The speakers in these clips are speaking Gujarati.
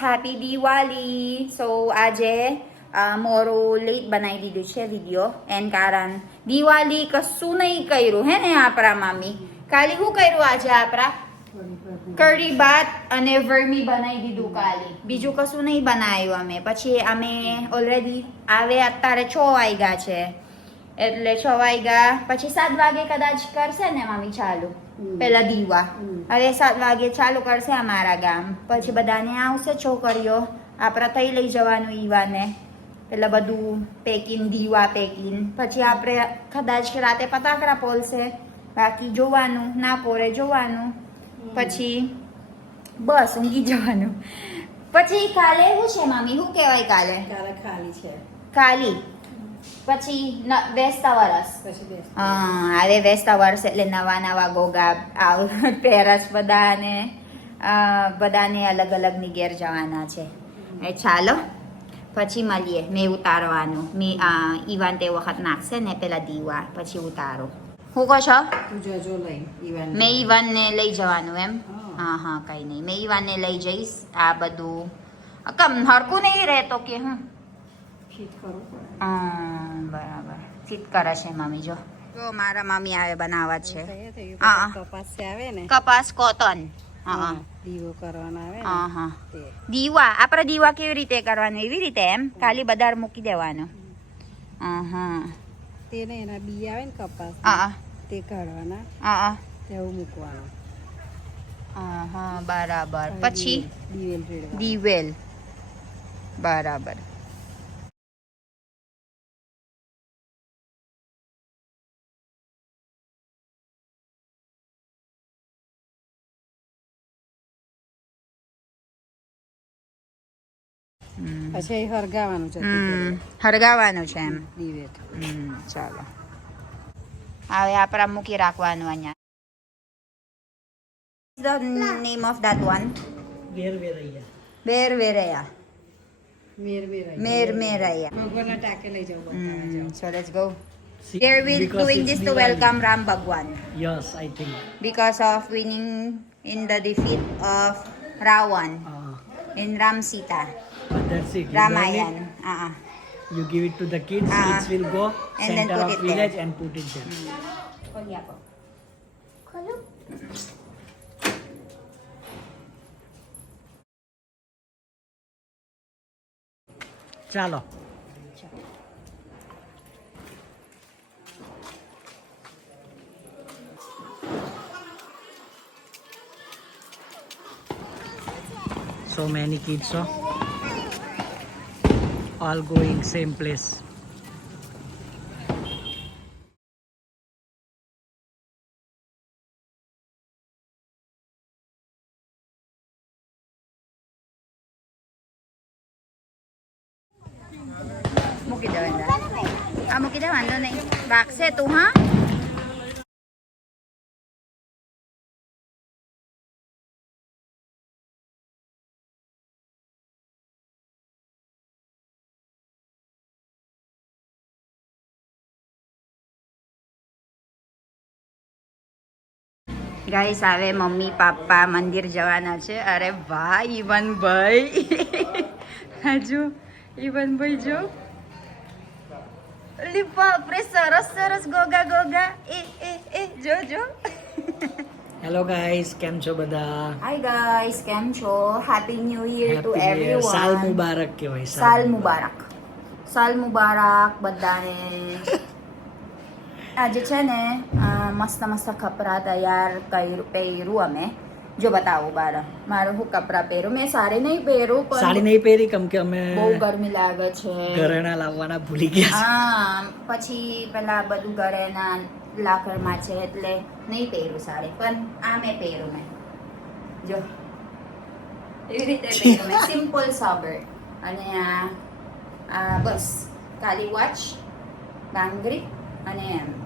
હેપી દિવાળી. સો આજે મોરું લેટ બનાવી દીધું છે વિડીયો એન કારણ દિવાળી કશું નહીં કર્યું હે ને આપણા મામી. કાલી શું કર્યું આજે આપણા કઢી ભાત અને વર્મી બનાવી દીધું કાલી. બીજું કશું નહીં બનાવ્યું અમે. પછી અમે ઓલરેડી આવે અત્યારે 6 વાગ્યા છે એટલે 6 વાગ્યા પછી 7 વાગે કદાચ કરશે ને મામી ચાલુ પેલા દીવા. હવે 7 વાગે ચાલુ કરશે અમારા ગામ. પછી બધાને આવશે છોકરીઓ આપણા થઈ લઈ જવાનું ઈવાને પેલા બધું પેકિંગ દીવા પેકિંગ. પછી આપણે કદાચ રાતે પતાકડા પોલશે બાકી જોવાનું ના પોરે જોવાનું પછી બસ ઊંઘી જવાનું. પછી કાલે શું છે મામી શું કહેવાય કાલે ખાલી છે કાલી પછી વેસતા વરસ. હવે વેસતા વર્ષ એટલે નવા ગોગા પેરસ બધાને અલગ અલગ ની ઘેર જવાના છે. ચાલો પછી મળીએ. મેં ઉતારવાનું ઈવાન તે વખત નાખશે ને પેલા દીવા પછી ઉતારો. હું કહો છો મેં ઈવાનને લઈ જવાનું એમ? હા કઈ નહીં મેં ઈવાનને લઈ જઈશ. આ બધું કમ હરકું નહીં રહેતો કે હું બરાબર ફિટ કરે છે મમ્મી. જો મારા મમ્મી આવે બનાવવા છે કપાસ આવે ને કપાસ કોટન. દીવો કરવાના આવે દીવા આપણે દીવા કેવી રીતે કરવાનું એવી રીતે એમ ખાલી બધાર મૂકી દેવાનું. તેને એના બી આવે ને કપાસ તે કાઢવાના તેવું મૂકવાનું. બરાબર. પછી દિવેલ દિવેલ બરાબર. પછી હરગાવાનું છે હરગાવાનું છે એમ દિવેલ. ચાલો હવે આપણા મૂકી રાખવાનું અહીંયા. The name of that one? Berveraya. Mermeraya. ભગવાનના ટાંકે લઈ જાવ. So let's go. Here we're doing this to welcome Ram Bhagwan. Yes, I think. Because of winning in the defeat of Ravan in Ram Sita. That's it. You Ramayan. learn it, you give it to the kids, kids will go And then center put of it village there. and put it there. ખોલી આપો. Chalo. So many kids, so all going same place. મૂકી દે મૂકી દે વાંધો નહીં વાગશે તું. હા ગાઈસ આવે મમ્મી પાપા મંદિર જવાના છે. અરે વાહ ઈવનભાઈ હજુ ઈવનભાઈ જો અલી બાપરે સરસ ગોગા એ જો. Hello guys, કેમ છો બધા? હાય ગાઈસ કેમ છો? Happy new year to Happy New Year. Everyone. સાલ મુબારક કહેવાય. સાલ મુબારક બધાને. આજે છે ને મસ્ત કપડા તૈયાર પહેર્યું અમે. જો બતાવું બાર મારું હું કપડા પહેરું. મેં સાડી નહીં પહેરું પણ સાડી નહીં પહેરી કેમ કે અમે બહુ ગરમી લાગે છે. ઘરેણા લાવવાના ભૂલી ગયા. પછી પેલા બધું ઘરેના લાકડમાં છે એટલે નહીં પહેરું સાડી. પણ આ મેં પહેરું મેં જો એવી રીતે પહેરું મેં સિમ્પલ સાબર. અને આ બસ કાલી વોચ બાંગરી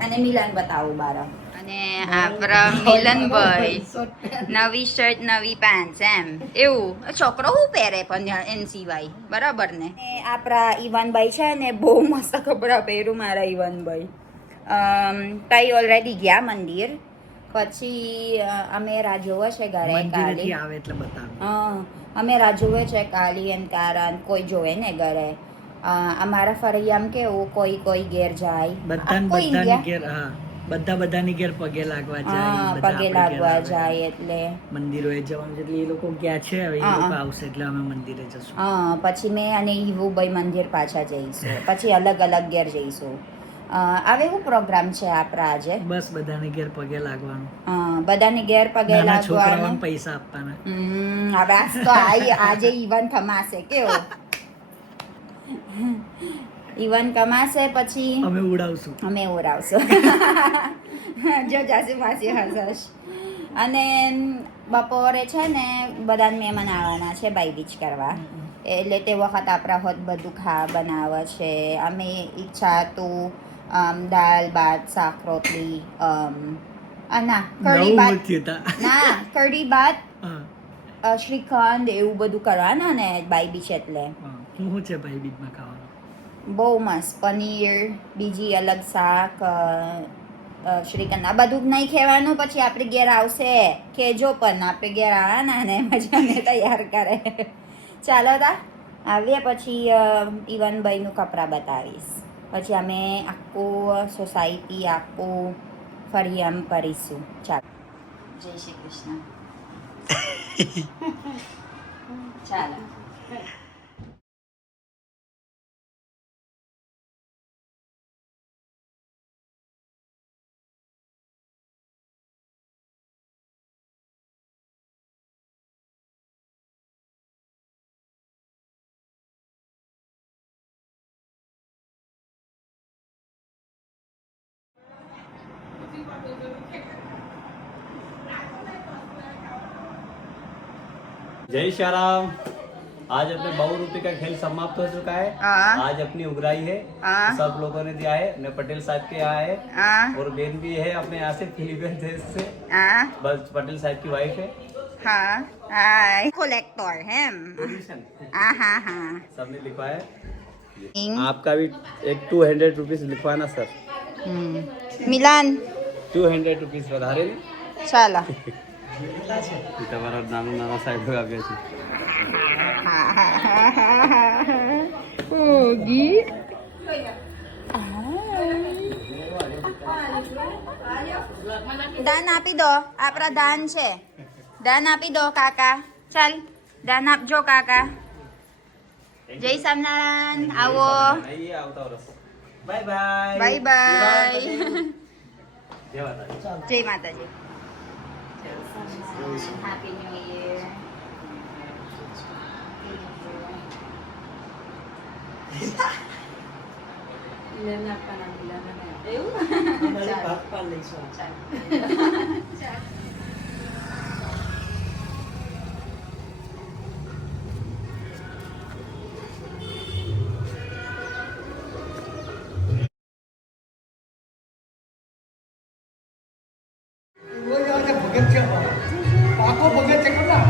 અને મિલન બતાવું બાર. અને આપણા મિલનભાઈ નવી શર્ટ નવી પેન્ટ એમ એવું છોકરો શું પહેરે પણ એન સિવાય બરાબર ને. આપણા ઈવાનભાઈ છે ને બહુ મસ્ત કપડાં પહેર્યું મારા ઈવાનભાઈ. તઈ ઓલરેડી ગયા મંદિર. પછી અમે રાહ જોવો છે ઘરે કાલે. આવે એટલે બતાવે. અમે રાહ જોવે છે કાલી અને કારણ કોઈ જોવે ને ઘરે અમારા ફરૈયામ કેવું કોઈ ઘેર જાય આખો ઇન્ડિયા બધાની ઘેર પગે લાગવા જાય હા બધા પગે આપણે ઘેર લાગવા આવે. જાય એટલે મંદિરોએ જવાનું છે એટલે એ લોકો ગયા છે હવે એ લોકો આવશે એટલે અમે મંદિરે જશું. હા પછી મેં અને ઈવુભાઈ મંદિર પાછા જઈશું પછી અલગ અલગ ઘેર જઈશું હવે શું પ્રોગ્રામ છે આપણા આજે બસ બધાની ઘેર પગે લાગવાનું. બધાને ઘેર પગે નાના લાગવાનું છોકરાઓને પૈસા આપવાના. હવે આજ તો આજે ઈવન થમાશે કેવો ઈવન કમાશે પછી અમે ઉડાવશું. અમે ઓરાવશું જો જાસુ માસી હસશ અને બપોરે છે ને બધા મહેમાન આવવાના છે બાઈ બીચ કરવા એટલે તે વખત આપણા હોત બધું બનાવે છે અમે ઈચ્છા હતું દાળ ભાત શાક રોટલી ના કઢી ભાત ના કઢી ભાત શ્રીખંડ એવું બધું કરવાના ને બાઈ બીચ એટલે શું છે ભાઈ બીજમાં ખાવાનું? બહુ મસ્ત પનીર બીજી અલગ શાક શ્રીખંડ આ બધું નહીં ખેવાનું પછી આપણે ઘેર આવશે કેજો પણ આપણે ઘેર આવવાના ને મજાને તૈયાર કરે ચાલો તા આવીએ પછી ઈવનભાઈનું કપડાં બતાવીશ પછી અમે આખું સોસાયટી આખું ફરી આમ ફરીશું ચાલો જય શ્રી કૃષ્ણ ચાલો जय श्री राम। आज अपने 2 रुपए का खेल समाप्त हो चुका है। आज अपनी उगराई है, सब लोगों ने दिया है। मैं पटेल साहब के यहाँ है और बहन भी है अपने यहाँ से फिलीपींस देश से। बस पटेल साहब की वाइफ है। हाँ हाय कलेक्टर है सबने लिखा है। आपका भी एक 200 रुपीज लिखवाना सर। मिलान 200 रुपीज વધારે ને ચાલો તમારા નાના સાહેબ આવ્યા છે ઓગી દાન આપી દો આપણા દાન છે દાન આપી દો કાકા ચાલ દાન આપજો કાકા જય સ્વામિનારાયણ આવો આવતા વર્ષ બાય બાય બાય બાય જય માતાજી જય માતાજી Happy New Year. Ilan na pa ng ilan na yan. પાકો ભગત છે કેટલા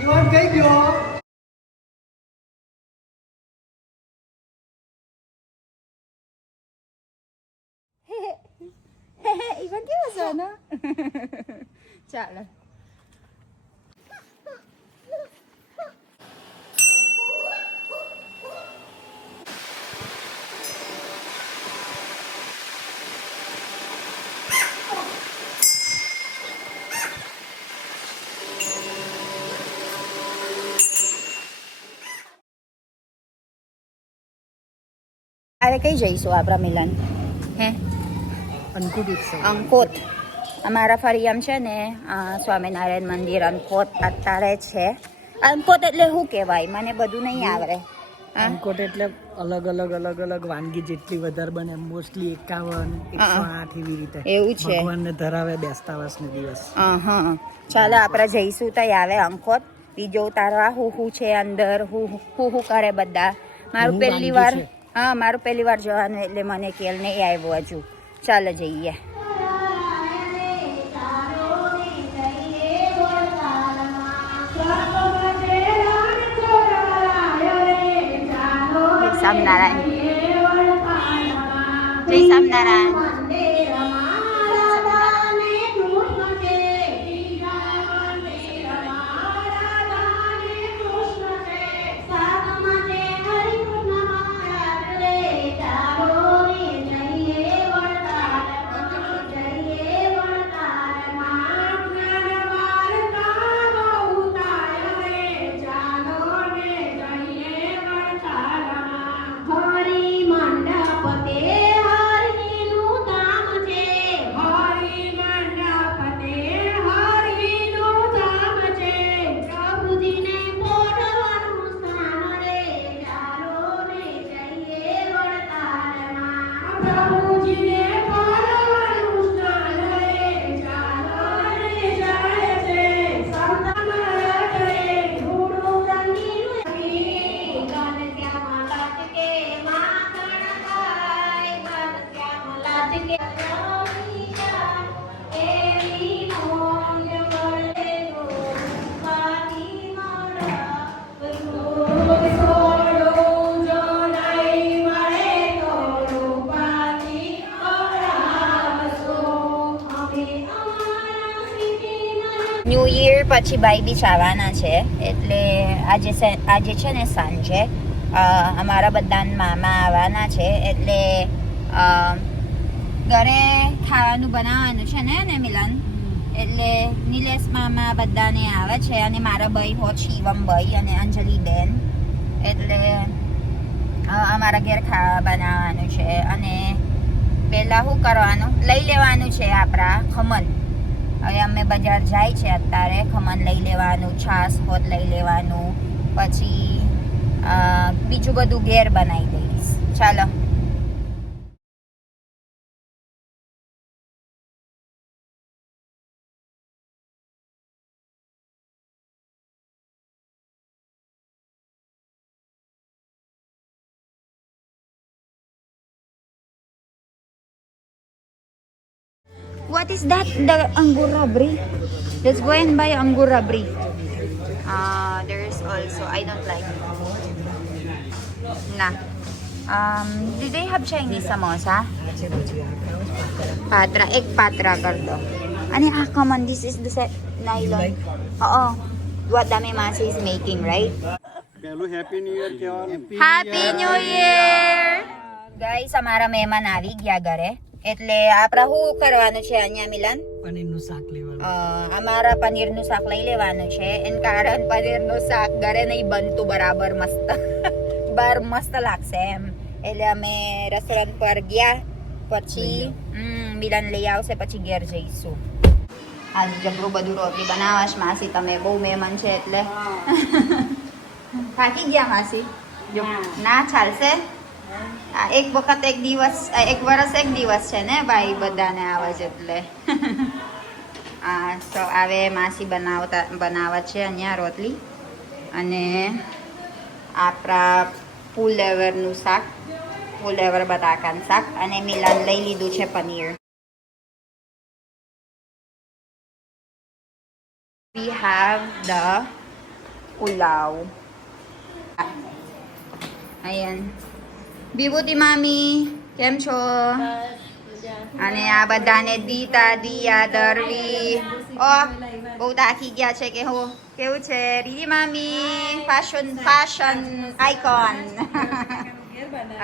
ઈવાન કઈ ગયો Ivan કેવો છે ને ચાલો અરે કઈ જઈશું આપણા મિલન હે અંકુટ ઉત્સવ અંકોટ અમારા ફરિયામ છે ને સ્વામિનારાયણ મંદિર અંકોટ અત્યારે છે અંકોટ એટલે શું કહેવાય મને બધું નહીં આવડે અંકોટ એટલે અલગ અલગ વાનગી જેટલી વધારે બને મોસ્ટલી 51 108 એવી રીતે એવું છે ભગવાનને ધરાવે બેસતા વર્ષનો દિવસ હા ચાલો આપણે જઈશું તઈ આવે અંકોટ બીજો ઉતારવા હું છે અંદર હું કરે બધા મારું પહેલી વાર મારું પહેલી વાર જવાનું એટલે મને કેલ નહીં આવ્યો હજુ ચાલો જઈએ સ્વામિનારાયણ જય સ્વામિનારાયણ પછી ભાઈ બીચ આવવાના છે એટલે આજે છે ને સાંજે અમારા બધા મામા આવવાના છે એટલે ઘરે ખાવાનું બનાવવાનું છે ને મિલન એટલે નિલેશ મામા બધાને આવે છે અને મારા ભાઈ હોત શિવમ ભાઈ અને અંજલિ બેન એટલે અમારા ઘેર ખાવા બનાવવાનું છે અને પહેલાં શું કરવાનું લઈ લેવાનું છે આપણા ખમણ હવે અમે બજાર જાય છે અત્યારે ખમણ લઈ લેવાનું છાશ હોત લઈ લેવાનું પછી બીજું બધું ઘેર બનાવી દઈશ ચાલો What is that? The Anggur Rabri. Let's go and buy Anggur Rabri. There's also, I don't like it. Nah. Do they have Chinese samosa? Patra. Egg patra kar do. Ani come on, this is the set nylon. Oo. What Dami Masi is making, right? Happy New Year કહેવાનું. Happy New Year! Guys, અમારા મહેમાન આવી ગયા ઘરે. એટલે આપણે શું કરવાનું છે અહીંયા મિલન પનીરનું શાક લેવાનું અમારા પનીરનું શાક લઈ લેવાનું છે એન કારણ પનીરનું શાક ઘરે નહીં બનતું બરાબર મસ્ત બાર મસ્ત લાગશે એમ એટલે અમે રેસ્ટોરન્ટ પર ગયા પછી મિલન લઈ આવશે પછી ઘેર જઈશું આજ જબરું બધું રોટલી બનાવશ માસી તમે બહુ મહેમાન છે એટલે થાકી ગયા માસી જો ના ચાલશે એક વખત એક દિવસ એક વર્ષ એક દિવસ છે ને ભાઈ બધાને આવે છે એટલે તો આવે માસી બનાવે છે અહીંયા રોટલી અને આપણા ફૂલેવરનું શાક ફૂલેવર બટાકાનું શાક અને મિલાન લઈ લીધું છે paneer we have the pulao ayan વિભૂતિ મામી કેમ છો અને આ બધાને દીતા દિયા દરવી બહુ થાકી ગયા છે કે હો કેવું છે રીધી મામી ફેશન આઇકોન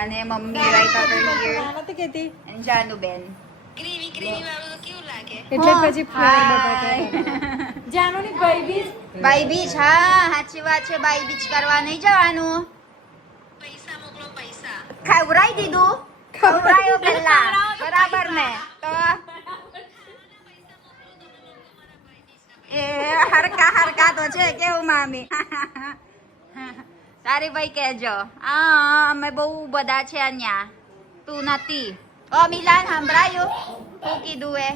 અને મમ્મી રાઈટ ઓવર હિયર અને જાનુબેન એટલે પછી જાનુની બાઈ બીચ હા સાચી વાત છે બાઈ બીચ કરવા નહીં જવાનું ખવડાવી દીધું ખવડાવ્યો પેલા બરાબર ને તો એ હરકા તો છે કેવું મામી તારી ભાઈ કહેજો અમે બહુ બધા છે અહીંયા તું નથી ઓ મિલાન સંભળાયું શું કીધું એ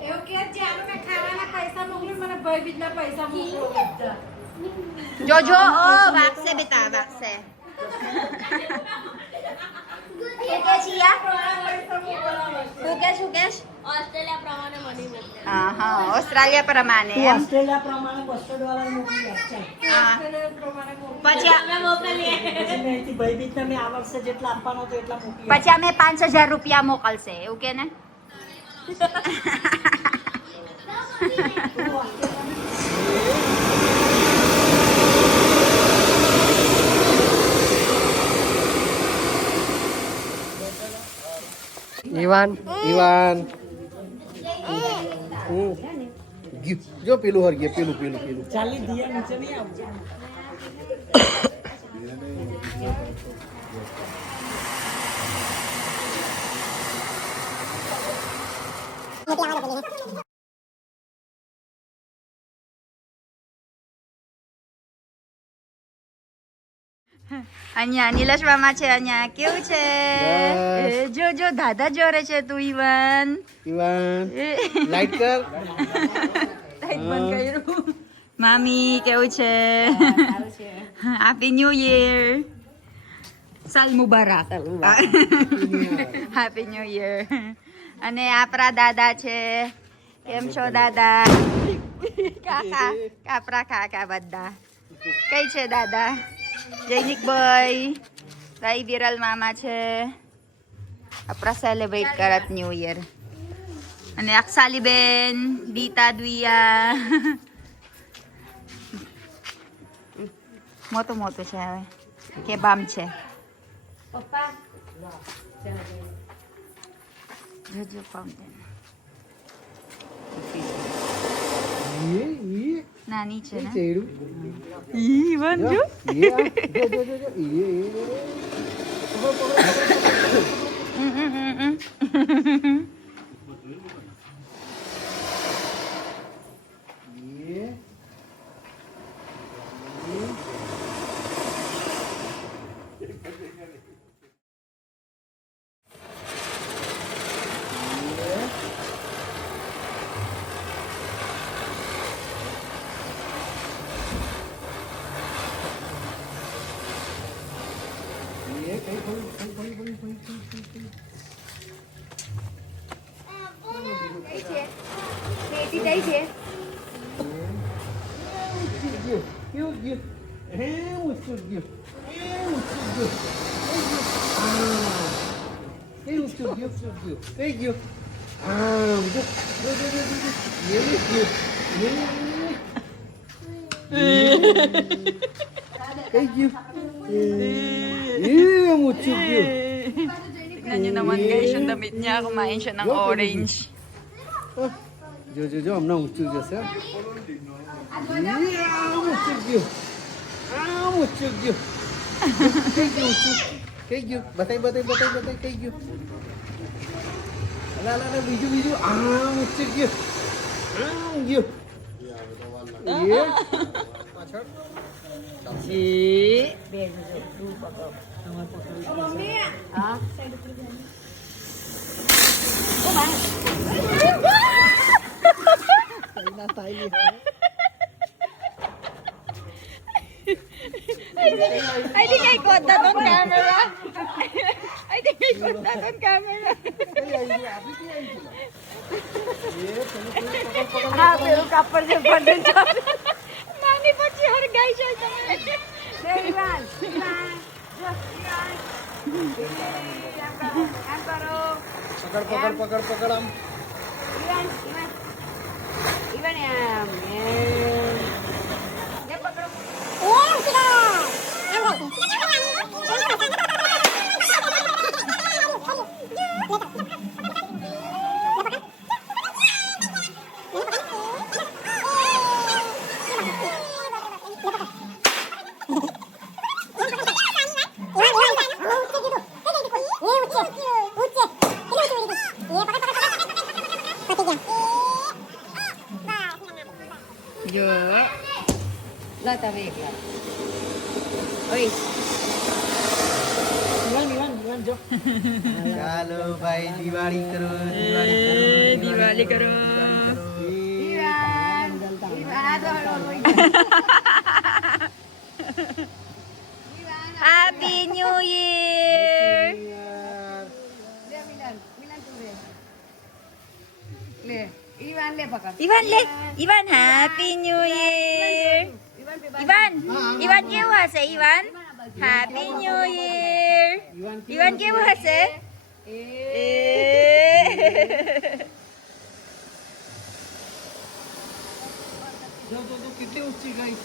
એવું કે જાનું મેં ખાવાના પૈસા મોકલું મને ભાઈ બીજના પૈસા મોકલો જોજો ઓ વાગશે બેટા વાગશે ઓસ્ટ્રેલિયા પ્રમાણે એમ ઓસ્ટ્રેલિયા પ્રમાણે $200 મોકલી પછી અહીંથી ભાઈ બીજ તમે આ વર્ષે જેટલા આપવાનો હતો એટલા મોકલી પછી અમે 5000 રૂપિયા મોકલશે એવું કે ને Iwan. જો પેલું હર ગયા પેલું ચાલી દિયા નીચે નહીં આવજો અહીંયા નીલેશ મામા છે અહીંયા કેવું છે જો દાદા જોરે છે તું ઈવાન લાઈટ કર લાઈટ બંધ કર્યું મામી કેવું છે હેપી ન્યુ યર સાલ મુબારક હેપી ન્યુ યર અને આપણા દાદા છે કેમ છો દાદા કાકા કાકા બધા કઈ છે દાદા જૈનિક ભાઈ ભાઈ વિરલ મામા છે આપણા સેલિબ્રેટ કરત ન્યૂ યર અને અક્ષાલી બેન દીતા દુયા મોટું મોટું છે હવે કેબામ છે પપ્પા જોજો ફાઉન્ટેન નાની છે ને ઈ બનજો Tignan nyo naman guys, yung damit niya, kumain siya ng orange. જો હમણાં ઊંચું જશે ઊંચું ગયું કઈ ગયું બતાઈ કઈ ગયું અલા બીજું ઊંચું ગયું I think I got that on camera. I think I got that on camera. હા પેલું કાપડ છે બંધન ચાલે નાની પછી હરગાઈ છે તમે દેવાન એમ કરો પકડ આમ ઈવન એમ એ પકડો જો લા તમે એકલા ઓય વિવાન જો ચાલો ભાઈ દિવાળી કરો દિવાળી કરો Happy New Year! લે ઈવાન લે પકડ Ivan, Happy New Year! Ivan કેવું હશે Ivan? Happy New Year! Ivan કેવું હશે? જો કેટલી ઊંચી ગઈ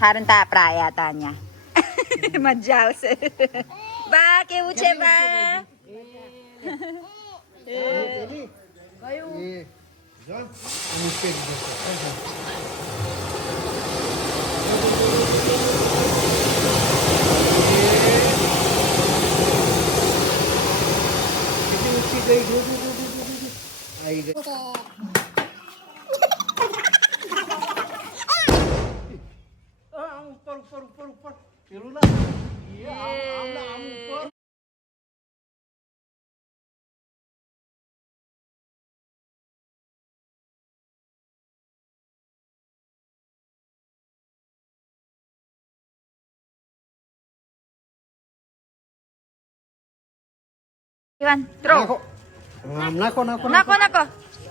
હારું તો આપણે આયા હતા અહીંયા મજા આવશે બા કેવું છે બા આવી ગઈ ઉપર પેલું ના આમ ઉપર Ivan, throw. નાખો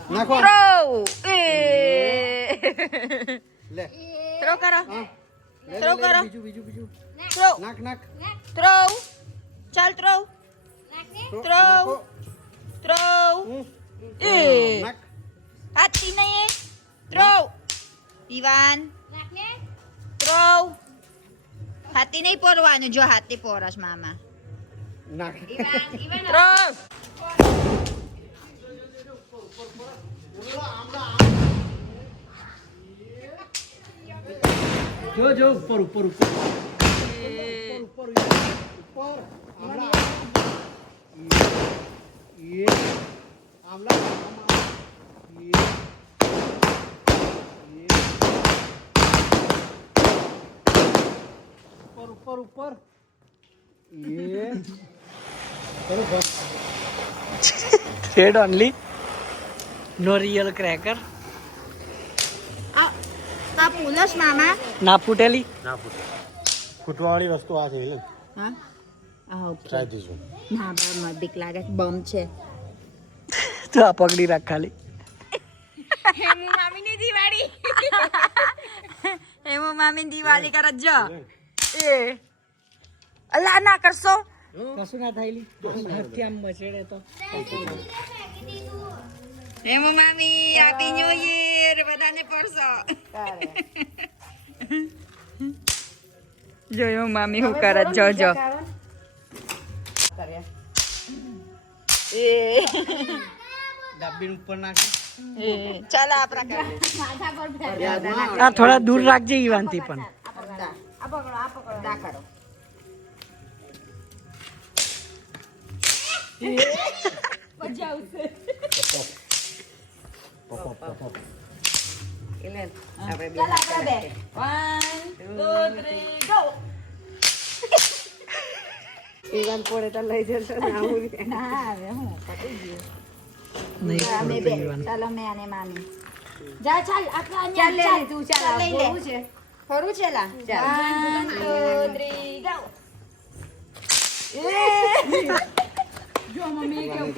Nako. Throw. લે Throw karo. લે, Throw લે, કરો. બીજું Throw. નાખ Throw. Chal throw. Throw. નાખો. Throw. હમ. Eh. નાખ Hati na ye. ઈવાન થ્રો હાથી નહીં પોરવાનું જો હાથી પોરસ મામા નાખ થ્રો જો જો ઉપર ઉપર ઉપર ઉપર ઉપર આમલા ये आमला ये ऊपर ऊपर ऊपर ये करो बंद Red only. No real cracker. આ પુલસ મામા ના ફૂટેલી. ના ફૂટે ફૂટવાવાળી વસ્તુ આ છે લે હા આ ઓકે ટ્રાય દીજો ના બમ બીક લાગે બમ છે તો આ પકડી રાખ ખાલી. હેમુ મામીની દિવાળી હેમુ મામી દિવાળી કરત જો એ અલ્લા ના કરશો કશું ના થાયલી. હાથથી આમ મચેડે તો. હેમુ મામી હેપી ન્યુ યર બધાને પરસો જો હેમુ મામી હું કરત જો જો એ ડાબી ઉપર નાખ. ચાલ આપણા આ થોડા દૂર રાખજે ઈવાનથી પણ. આ પકડો દા કરો મજા આવશે ચાલ આપણે બે 1 2 3 ગો ઈવાન પડે તો લઈ જશે ને આવું ના હવે હું પતી ગયું નહીં અમે ફૂટે બે ઈવાન. ચાલો મેં અને મામી જા ચાલ આપણે ચાલ લે ચાલ તું ચાલ લઈ લે બહુ છે ખરું છે લા 1 2 3 ગો જો મમ્મી કેવું